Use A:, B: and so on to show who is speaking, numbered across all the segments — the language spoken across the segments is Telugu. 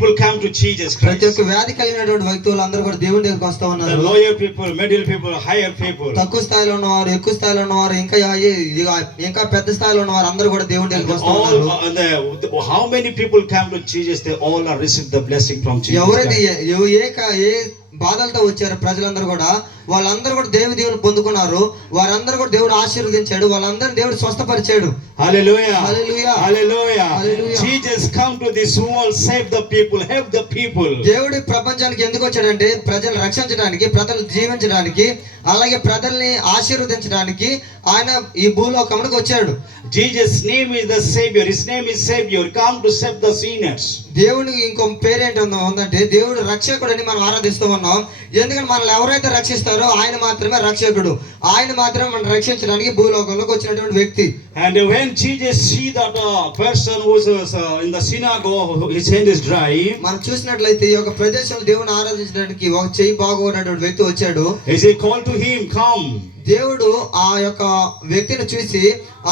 A: people come to Jesus
B: ప్రతి. ఒక్క వ్యాధి కలిగినటువంటి వ్యక్తులు అందరూ కూడా దేవుని దగ్గరికి వస్తా
A: The
B: ఉన్నారు
A: lower people, middle people, higher people.
B: తక్కువ స్థాయిలో ఉన్నవారు ఎక్కువ స్థాయిలో ఉన్నవారు ఇంకా ఇక- ఇంకా పెద్ద స్థాయిలో ఉన్నవారు అందరూ కూడా దేవుని దగ్గరికి వస్తా ఉన్నారు
A: uh, how many people come to Jesus? They all are received the blessing from Jesus.
B: ఎవరైతే
A: Christ.
B: ఏ- ఎవ- ఏ క- ఏ బాధలతో వచ్చారో ప్రజలందరూ కూడా వాళ్ళందరూ కూడా దేవు దేవుని పొందుకున్నారు వారందరూ కూడా దేవుడు ఆశీర్వదించాడు వాళ్ళందరూ దేవుడు స్వస్థపరిచాడు.
A: Jesus come to this world, save the people, help the people.
B: దేవుడి ప్రపంచానికి ఎందుకు వచ్చాడంటే ప్రజలు రక్షించడానికి ప్రజలు జీవించడానికి అలాగే ప్రజల్ని ఆశీర్వదించడానికి ఆయన ఈ భూలోకమునికి వచ్చాడు
A: Jesus' name is the Savior. His name is Savior. Come to save the sinners.
B: దేవునికి ఇంకో పేరేంటి ఉందో ఉందంటే దేవుడు రక్షకుడని మనం ఆరాధిస్తూ ఉన్నాం ఎందుకంటే మనల్ని ఎవరైతే రక్షిస్తారో ఆయన మాత్రమే రక్షకుడు. ఆయన మాత్రమే మనం రక్షించడానికి భూలోకంలోకి వచ్చినటువంటి వ్యక్తి.
A: And when Jesus see that uh, person who is uh, in the synagogue, his hand is dry,
B: మనం చూసినట్లయితే ఈ యొక్క ప్రదేశంలో దేవుని ఆరాధించడానికి ఒక చెయ్యి బాగున్నటువంటి వ్యక్తి వచ్చాడు
A: he say, call to him, come.
B: దేవుడు ఆ యొక్క వ్యక్తిని చూసి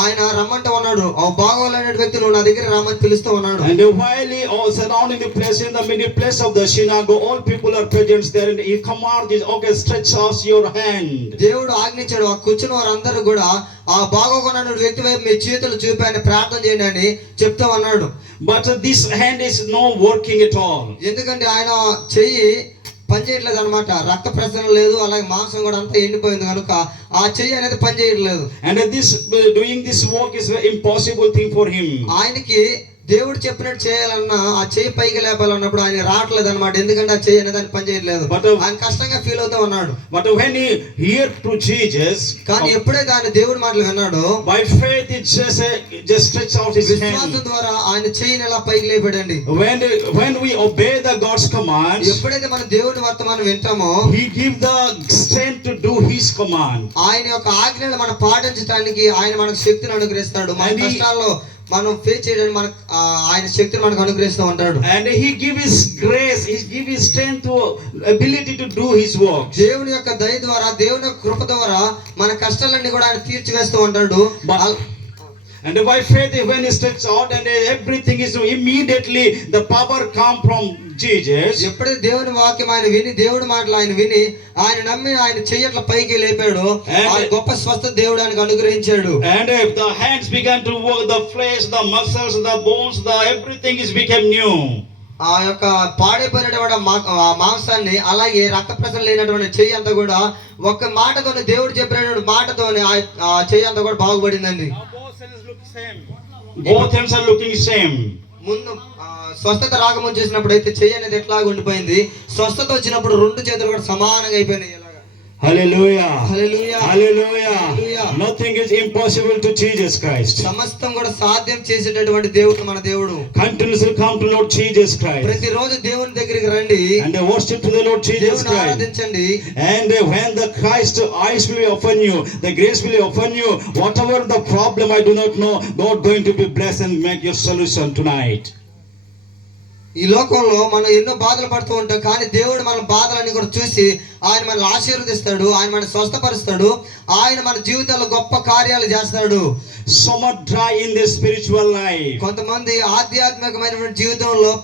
B: ఆయన రమ్మంటూ ఉన్నాడు ఆ బాగోలేని వ్యక్తి నువ్వు నా దగ్గర రమ్మని పిలుస్తూ ఉన్నాడు
A: And while he was surrounding the place, in the middle place of the synagogue, all people are present there, and he command this, okay, stretch out your hand.
B: దేవుడు ఆజ్ఞించాడు ఆ కూర్చున్న వారందరూ కూడా ఆ బాగోకున్న వ్యక్తి వైపు మీ చేతులు చూపి ఆయన ప్రార్థన చేయండి అని చెప్తూ
A: But uh, this hand is not working at all.
B: ఎందుకంటే ఆయన చెయ్యి పనిచేయట్లేదు అనమాట రక్త ప్రసరణ లేదు అలాగే మాంసం కూడా అంతా ఎండిపోయింది కనుక ఆ చెయ్యి అనేది పనిచేయట్లేదు
A: uh, doing this work is an impossible thing for him.
B: ఆయనకి దేవుడు చెప్పినట్టు చేయాలన్నా ఆ చెయ్యి పైకి లేపాలన్నప్పుడు ఆయన రావట్లేదు అనమాట ఎందుకంటే ఆ చెయ్యి అనేది ఆయన పనిచేయట్లేదు
A: But, uh,
B: ఆయన కష్టంగా ఫీల్ అవుతూ ఉన్నాడు.
A: when he hear to Jesus,
B: కానీ ఎప్పుడైతే ఆయన దేవుడి మాటలు విన్నాడో
A: it just uh, just stretch out his
B: విశ్వాసం
A: hand.
B: ద్వారా ఆయన చెయ్యిని ఎలా పైకి లేపాడండి?
A: When when we obey the God's commands,
B: ఎప్పుడైతే మన దేవుడి వర్తమానం వింటామో
A: He give the strength to do His command.
B: ఆయన యొక్క ఆజ్ఞలు మనం పాటించడానికి ఆయన మనకు శక్తిని అనుగ్రహిస్తాడు. మన కష్టాల్లో మనం ఫేస్ చేయడానికి మనకు ఆ, ఆయన శక్తిని మనకు అనుగ్రహిస్తూ ఉంటాడు
A: And He give His grace, He give His strength to ability to do His work.
B: దేవుని యొక్క దయ ద్వారా దేవుని యొక్క కృప ద్వారా మన కష్టాలన్నీ కూడా ఆయన తీర్చివేస్తూ ఉంటాడు
A: And by faith, when He stretch out and everything is immediately the power come from Jesus.
B: ఎప్పుడైతే దేవుని వాక్యం ఆయన విని దేవుడి మాటలు ఆయన విని ఆయన నమ్మి ఆయన చెయ్యట్ల పైకి లేపాడు
A: And-
B: ఆ గొప్ప స్వస్థ దేవుడు ఆయనకు అనుగ్రహించాడు
A: And if the hands began to work, the flesh, the muscles, the bones, the everything is became new.
B: ఆ యొక్క పాడైపోయినటువంటి మాంసాన్ని అలాగే రక్త ప్రసరణ లేనటువంటి చెయ్యి అంతా కూడా ఒక్క మాటతోనే దేవుడు చెప్పినటువంటి మాటతోనే ఆ- ఆ చెయ్యి అంతా కూడా బాగుపడిందండి
A: Both hands are looking same.
B: ముందు ఆ, స్వస్థత రాకముందు చేసినప్పుడు అయితే చెయ్యి అనేది ఎట్లాగ ఉండిపోయింది? స్వస్థత వచ్చినప్పుడు రెండు చేతులు కూడా సమానంగా అయిపోయినాయి.
A: Nothing is impossible to Jesus
B: సమస్తం కూడా సాధ్యం చేసేటటువంటి దేవుడు దేవుడు.
A: Continues come to Lord Jesus Christ
B: ప్రతి రోజు దేవుని దగ్గరికి రండి.
A: And worship to the Lord Jesus and when the eyes will the grace will open the problem I do not going to be bless solution tonight
B: ఈ లోకంలో మనం ఎన్నో బాధలు పడుతూ ఉంటాం కానీ దేవుడు మన బాధలన్నీ కూడా చూసి ఆయన మనల్ని ఆశీర్వదిస్తాడు ఆయన మన స్వస్థపరుస్తాడు ఆయన మన జీవితాల్లో గొప్ప కార్యాలు చేస్తాడు
A: dry in their spiritual life.
B: కొంతమంది ఆధ్యాత్మికమైనటువంటి జీవితంలో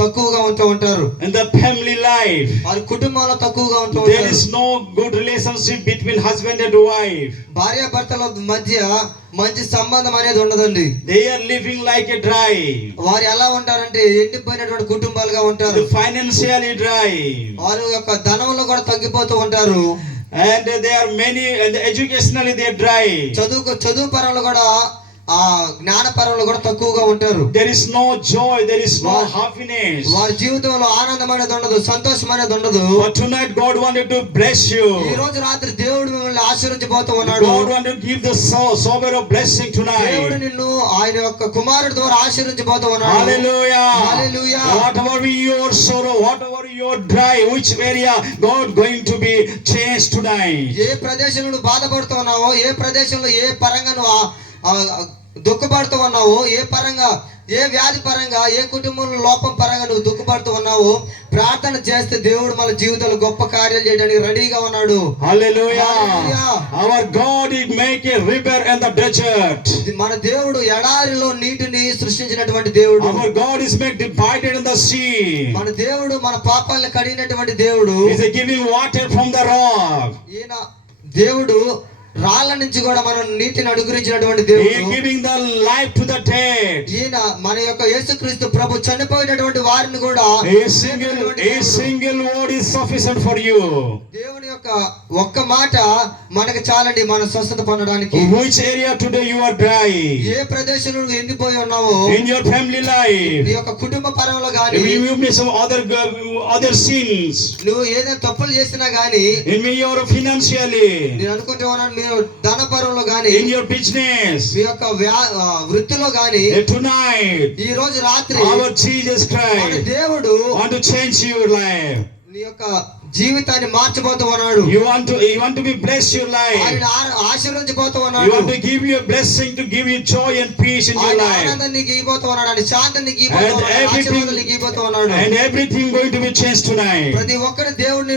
B: తక్కువగా ఉంటూ ఉంటారు.
A: ఇన్ ద ఫ్యామిలీ లైఫ్
B: వారి కుటుంబంలో తక్కువగా ఉంటూ ఉంటారు.
A: There is no good relationship between husband and wife
B: భార్య భర్తల మధ్య మంచి సంబంధం అనేది ఉండదండి.
A: They are living like a dry
B: వారు ఎలా ఉంటారంటే ఎండిపోయినటువంటి కుటుంబాలుగా ఉంటారు.
A: ఫైనాన్షియలీ డ్రై
B: వారు యొక్క ధనంలో కూడా తగ్గిపోతూ ఉంటారు.
A: And they are many educational they dry
B: చదువు చదువు పరంలో కూడా ఆ జ్ఞానపరులు కూడా తక్కువగా ఉంటారు.
A: There is no joy there is no happiness
B: వారి జీవితంలో ఆనందం అనేది ఉండదు సంతోషం అనేది ఉండదు.
A: But tonight God wanted to bless you ఈ
B: రోజు రాత్రి దేవుడు మిమ్మల్ని ఆశీర్వదించబోతూ ఉన్నాడు.
A: God wanted to give the so shower of blessing
B: to
A: దేవుడు
B: నిన్ను ఆయన యొక్క కుమారుడు ద్వారా ఆశీర్వదించబోతూ ఉన్నాడు.
A: Hallelujah
B: hallelujah
A: what hour we your sorrow what hour your dry which area God going to be change to
B: tonight ప్రదేశంలో బాధపడుతున్నావో ఏ ప్రదేశంలో ఏ పరంగా నువ్వు దుఃఖపడుతూ ఉన్నావో ఏ పరంగా? ఏ వ్యాధి పరంగా? ఏ కుటుంబంలో లోపం పరంగా నువ్వు దుఃఖపడుతూ ఉన్నావు ప్రార్థన చేస్తే దేవుడు మన జీవితంలో గొప్ప కార్యాలు చేయడానికి రెడీగా ఉన్నాడు.
A: River in the desert.
B: ఇది మన దేవుడు ఎడారిలో నీటిని సృష్టించినటువంటి దేవుడు.
A: The sea.
B: మన దేవుడు మన పాపాలను కడిగినటువంటి దేవుడు.
A: Water from the rock.
B: ఈయన దేవుడు రాళ్ళ నుంచి కూడా మనం నీటిని అనుగ్రహించినటువంటి దేవుడు. ఈయన మన యొక్క యేసు క్రీస్తు ప్రభు చనిపోయినటువంటి వారిని కూడా
A: a single a single word is sufficient for you
B: దేవుని యొక్క ఒక్క మాట మనకు చాలండి మన స్వస్థత పొందడానికి.
A: విచ్
B: ఏ ప్రదేశం నుండి ఎండిపోయి ఉన్నావు
A: ఇన్ యువర్ ఫ్యామిలీ లైఫ్
B: నీ యొక్క కుటుంబ పరంలో గాని
A: యు అదర్ అదర్ సీన్స్
B: నువ్వు ఏదైనా తప్పులు చేసినా కానీ
A: మీ యువర్ ఫైనాన్షియల్లీ
B: నేను అనుకుంటే ధన పరంలో గాని
A: ఇన్ బిజినెస్
B: మీ యొక్క వృత్తిలో గాని
A: టునైట్
B: ఈ రోజు రాత్రి అవర్
A: జీసస్
B: దేవుడు
A: వాంట్ చేంజ్ యువర్ లైఫ్
B: నీ యొక్క జీవితాన్ని మార్చబోతూ ఉన్నాడు
A: you want to you want to life
B: ఆశీర్వదించబోతూ ఉన్నాడు
A: you give you blessing to give in your life
B: ఆనందాన్ని గీయబోతూ ఉన్నాడు
A: శాంతిని అండ్ ఎవ్రీథింగ్ గోయింగ్
B: ప్రతి ఒక్కరు దేవుని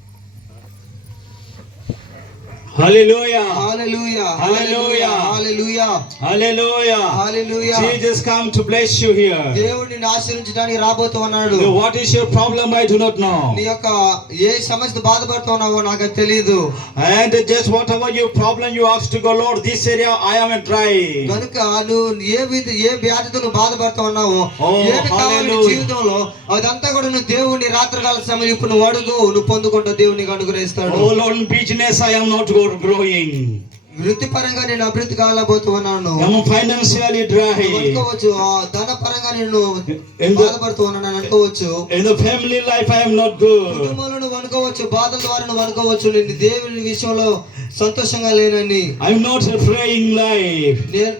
B: ఆశీర్వించడానికి రాబోతూ ఉన్నాడు?
A: I do not
B: నీ. యొక్క ఏ సమస్య బాధపడుతూ ఉన్నావో నాకు తెలియదు
A: area I am dry.
B: కనుక నువ్వు ఏ విధ ఏ వ్యాధితో నువ్వు బాధపడుతూ ఉన్నావో
A: Oh,
B: ఏది కావాలి. జీవితంలో అదంతా కూడా నువ్వు దేవుని రాత్రికాల సమయం ఇప్పుడు నువ్వు అడుగు నువ్వు పొందుకుంటావు దేవునికి అనుగ్రహిస్తాడు.
A: Oh I am not go- growing.
B: వృత్తిపరంగా నేను అభివృద్ధి కాలబోతూ ఉన్నాను నువ్వు
A: dry.
B: అనుకోవచ్చు ఆ ధన పరంగా నేను
A: In the,
B: బాధపడుతూ ఉన్నాను అనుకోవచ్చు
A: the family life I am not good.
B: కుటుంబంలో నువ్వు అనుకోవచ్చు బాధల ద్వారా నువ్వు అనుకోవచ్చు నేను దేవుని విషయంలో సంతోషంగా లేనని
A: I am not praying life.
B: నేను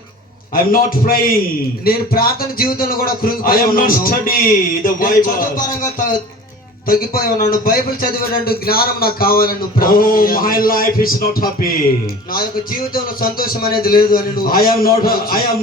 A: I am not praying.
B: నేను ప్రార్థన జీవితంలో కూడా
A: I
B: కృంగిపోయి
A: am not
B: ఉన్నాను
A: study the
B: నేను చదువు
A: Bible.
B: పరంగా త- తగ్గిపోయి ఉన్నాను బైబిల్ చదివేటట్టు జ్ఞానం నాకు కావాలని
A: my life is not happy.
B: నా యొక్క జీవితంలో సంతోషం అనేది లేదు అని నువ్వు
A: am not. I am.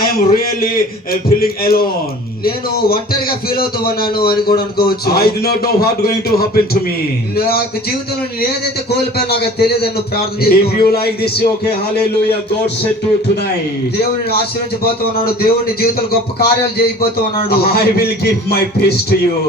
A: I am really uh, feeling alone.
B: నేను ఒంటరిగా ఫీల్ అవుతూ ఉన్నాను అని కూడా అనుకోవచ్చు
A: I do not know what going to happen to me.
B: నా యొక్క జీవితంలో నేను ఏదైతే కోల్పోయా నాకు తెలియదు అని ప్రార్థన చేసుకో
A: like this, okay, hallelujah. God said to you tonight,
B: దేవుడిని ఆశ్రయించబోతూ ఉన్నాడు దేవుని జీవితంలో గొప్ప కార్యాలు చేయబోతూ ఉన్నాడు
A: I will give my peace to you.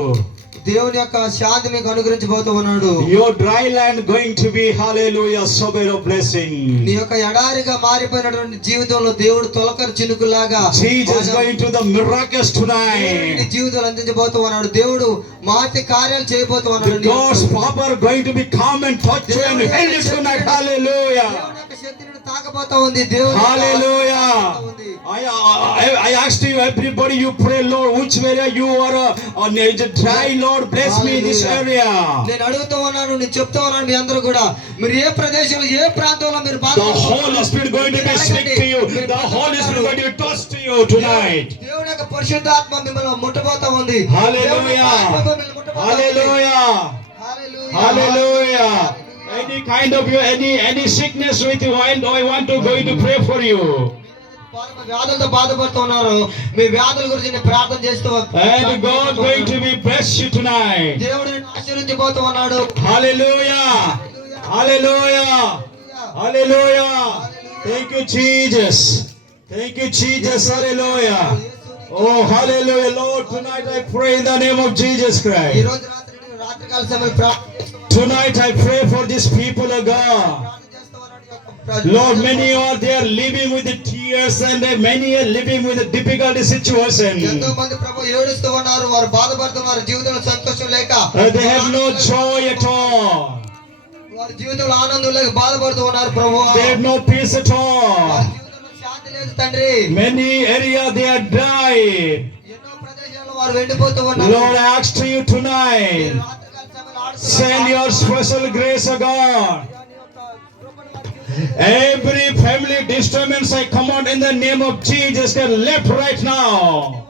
B: దేవుని యొక్క శాంతి మీకు అనుగ్రహించబోతూ ఉన్నాడు.
A: Your dry land going to be hallelujah sober of blessing నీ
B: యొక్క ఎడారిగా మారిపోయినటువంటి జీవితంలో దేవుడు తొలకర చినుకులాగా
A: Jesus going to the miracles tonight నీ
B: జీవితాలు అందించబోతూ ఉన్నాడు. దేవుడు మాతి కార్యాలు చేయబోతూ ఉన్నాడు. The
A: God's power going to be come and touch you and heal you tonight hallelujah
B: దేవుని యొక్క శక్తిని తాకబోతా ఉంది. దేవుడు
A: హల్లెలూయా I, I, I asked you, everybody, you pray, Lord, which area you are uh, on a dry, Lord, bless me in this area.
B: నేను అడుగుతూ ఉన్నాను నేను చెప్తూ ఉన్నాను మీ అందరూ కూడా మీరు ఏ ప్రదేశంలో ఏ ప్రాంతంలో మీరు
A: The
B: బాధపడుతున్నారు?
A: Holy Spirit going to be speak to you. The Holy Spirit going to be touch to you tonight.
B: దేవుని యొక్క పరిశుద్ధాత్మ మిమ్మల్ని ముట్టబోతా ఉంది
A: Hallelujah.
B: దేవుని యొక్క ఆత్మ మిమ్మల్ని ముట్టబోతా ఉంది.
A: Hallelujah.
B: Hallelujah.
A: Hallelujah. Any kind of you, any any sickness with you, I I want to going to pray for you.
B: వ్యాధులతో బాధపడుతున్నారు మీ వ్యాధుల గురించి నేను ప్రార్థన చేస్తూ
A: And God going to be bless you tonight.
B: దేవుడు నిన్ను ఆశీర్వించబోతూ ఉన్నాడు
A: Hallelujah. Hallelujah. Hallelujah. Thank you, Jesus. Thank you, Jesus. Hallelujah. Oh, hallelujah. Lord, tonight I pray in the name of Jesus
B: ఈ. రోజు రాత్రి నేను రాత్రికాల సమయం ప్రార్థన
A: Tonight I pray for these people of God. Lord, many are there living with the tears and many are living with a difficult
B: ఎంతో
A: situation.
B: మంది ప్రభు ఏడుస్తూ ఉన్నారు వారు బాధపడుతున్నారు జీవితంలో సంతోషం లేక
A: Uh, they have no joy at all.
B: వారి జీవితంలో ఆనందం లేక బాధపడుతూ ఉన్నారు ప్రభు
A: They have no peace at all.
B: వారి జీవితంలో శాంతి లేదు తండ్రి
A: Many area they are died.
B: ఎన్నో ప్రదేశాల్లో వారు వెళ్ళిపోతూ ఉన్నారు
A: Lord, I ask to you
B: మీరు
A: tonight,
B: రాత్రికాల సమయంలో ఆడుతున్నారు.
A: send your special grace, O God. Every family disturbance I command in the name of Jesus, get left right now.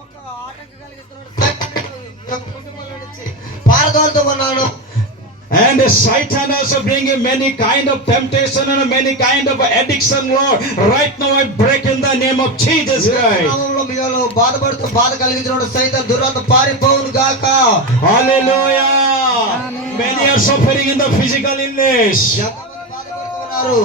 B: ఒక ఆటంకం కలిగిస్తున్నాడు సైతాన్ని యొక్క కుటుంబంలో నుంచి పారదోలుతూ ఉన్నాను
A: And Satan also bringing many kind of temptation and many kind of addiction, Lord. Right now I break in the name of Jesus Christ.
B: నామంలో మీలో బాధపడుతూ బాధ కలిగించిన సైతం దురాత్మ పారిపోవును గాక
A: Hallelujah. Many are suffering in the physical illness.
B: ఎంతమంది బాధపడుతూ ఉన్నారు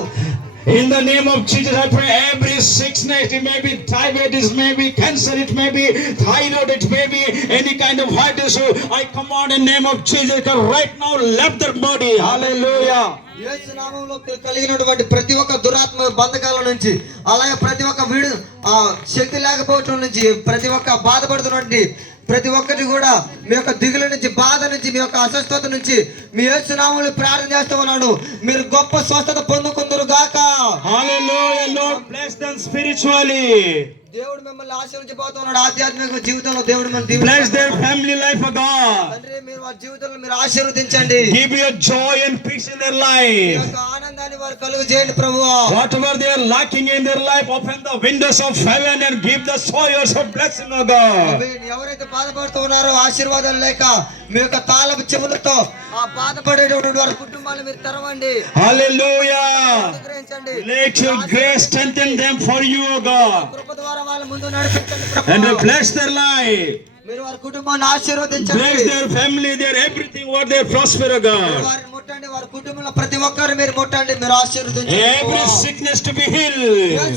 A: In the name of Jesus, I pray every sickness, it may be diabetes, may be cancer, it may be thyroid, it may be any kind of heart issue. I command in the name of Jesus, God, right now, left their body. Hallelujah.
B: యేసు నామంలో కలిగినటువంటి ప్రతి ఒక్క దురాత్మ బంధకాల నుంచి అలాగే ప్రతి ఒక్క వీడు ఆ శక్తి లేకపోవటం నుంచి ప్రతి ఒక్క బాధపడుతున్నటువంటి ప్రతి ఒక్కటి కూడా మీ యొక్క దిగుల నుంచి బాధ నుంచి మీ యొక్క అస్వస్థత నుంచి మీ యేసునామంలో ప్రార్థన చేస్తూ ఉన్నాడు. మీరు గొప్ప స్వస్థత పొందుకుందరు గాక
A: Hallelujah,
B: దేవుడు మిమ్మల్ని ఆశీర్వదించబోతున్నాడు ఆధ్యాత్మిక జీవితంలో దేవుడు మిమ్మల్ని
A: bless their family life of God
B: తండ్రి మీరు వారి జీవితంలో మీరు ఆశీర్వదించండి.
A: Give your joy and peace in their life
B: ఆనందాన్ని వారు కలుగు చేయండి ప్రభువా.
A: Whatever they are lacking in their life open the windows of heaven and give the sowers of blessing of God
B: ఎవరైతే బాధపడుతున్నారో ఆశీర్వాదాలు లేక మీ యొక్క తాళపు చెవులతో ఆ బాధపడేటటువంటి వారి కుటుంబాన్ని మీరు తెరవండి
A: Hallelujah.
B: అనుగ్రహించండి
A: Let your grace strengthen them for you, O God.
B: కృప ద్వారా వాళ్ళ ముందు నడిపించండి
A: And bless their life.
B: మీరు వారి కుటుంబాన్ని
A: Bless
B: ఆశీర్వదించండి
A: their family, their everything, what they prosper, O God.
B: వారిని ముట్టండి వారి కుటుంబంలో ప్రతి ఒక్కరు మీరు ముట్టండి మీరు ఆశీర్వదించండి
A: Every sickness to be healed.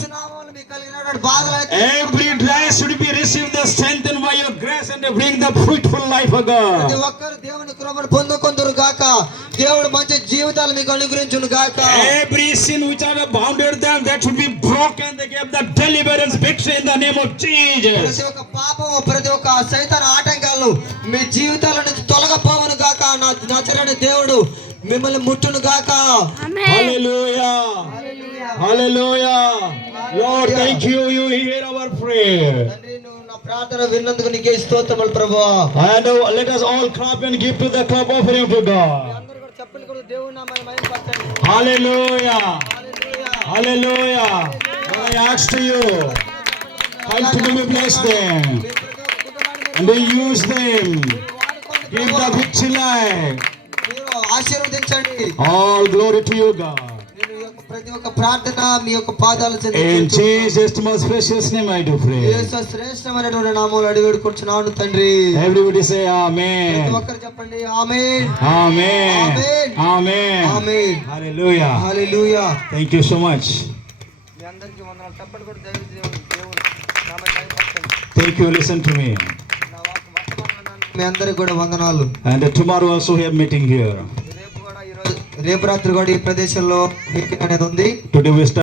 A: Every dry should be received the strengthened by your grace and bring the fruitful life, O
B: ప్రతి
A: God.
B: ఒక్కరు దేవుని కృపను పొందుకుందరు గాక దేవుడు మంచి జీవితాలు మీకు అనుగ్రహించును గాక
A: Every sin which are bounded them, that should be broken. They give the deliverance victory in the name of Jesus.
B: ప్రతి ఒక్క పాపము ప్రతి ఒక్క సైతాన ఆటంకాలు మీ జీవితాల నుంచి తొలగపోవును గాక నా నచరని దేవుడు మిమ్మల్ని ముట్టును గాక
A: Hallelujah. Hallelujah. Lord, thank you. You hear our prayer.
B: తండ్రి నువ్వు నా ప్రార్థన విన్నందుకు నీకే స్తోత్రములు ప్రభువా
A: And uh, let us all clap and give to the clap offering to God.
B: అందరూ కూడా చెప్పలు కూడా దేవుడు నా మహిమ పరచండి
A: Hallelujah.
B: Hallelujah.
A: Hallelujah. Now I ask to you, continue to bless them
B: మీ ప్రతి ఒక్క కుటుంబాన్ని మీరు
A: and use them.
B: వాడుకోండి
A: Give
B: ప్రభువా.
A: the victory life.
B: మీరు ఆశీర్వదించండి
A: All glory to you, God.
B: ప్రతి ఒక్క ప్రార్థన మీ యొక్క పాదాలు
A: In Jesus' most precious name I do pray.
B: యేసు శ్రేష్టమైనటువంటి నామములు అడిగి వేడుకొచ్చున్నాను తండ్రి
A: Everybody say
B: ప్రతి
A: Amen.
B: ఒక్కరు చెప్పండి ఆమేన్.
A: Amen.
B: Amen. Amen
A: Hallelujah.
B: Hallelujah
A: Thank you so much.
B: మీ అందరికీ వందనాలు తప్పటి కూడా దేవుడు దేవుడు దేవుడు వాక్ వర్తమానాన్ని మీ అందరికి కూడా వందనాలు
A: tomorrow also we have meeting here.
B: రేపు రాత్రి కూడా ఈ ప్రదేశంలో మీటింగ్ అనేది ఉంది.